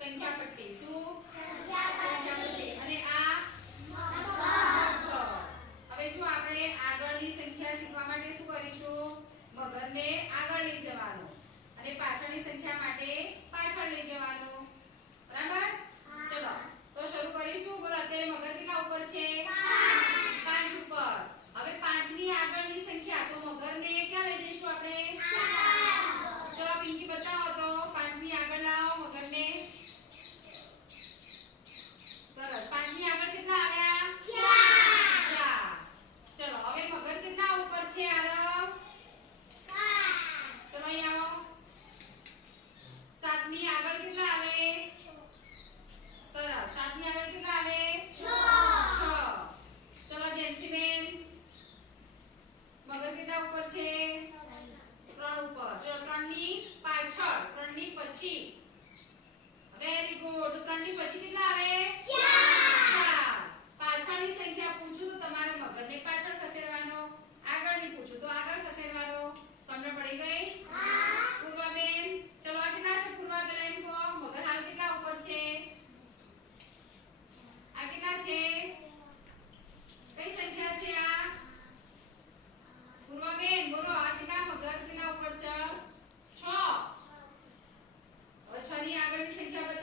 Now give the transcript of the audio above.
સંખ્યા પટ્ટી. શું? સંખ્યા અને આ. હવે જો આપણે આગળની સંખ્યા શીખવા માટે શું કરીશું? મગરને આગળ લઈ જવાનો. અને પાછળની સંખ્યા માટે પાછળ લઈ જવાનો બરાબર ચલો તો શરૂ કરીશું બોલો અત્યારે મગર કેટલા ઉપર છે પાંચ ઉપર હવે પાંચની આગળની સંખ્યા તો મગરને ક્યાં લઈ જઈશું આપણે ચલો પિંકી બતાવો તો પાંચની આગળ લાવો મગરને સરસ પાંચની આગળ કેટલા આવ્યા ચાર ચલો હવે મગર કેટલા ઉપર છે આરવ ચલો અહીંયા આવો. સાતની આગળ કેટલા આવે? સરસ. સાતની આગળ કેટલા આવે? છ. ચલો જેન્સીબેન. મગર કેટલા ઉપર છે? ત્રણ ઉપર. ચલો ત્રણની પાછળ ત્રણની પછી. વેરી ગુડ તો ત્રણની પછી કેટલા આવે? example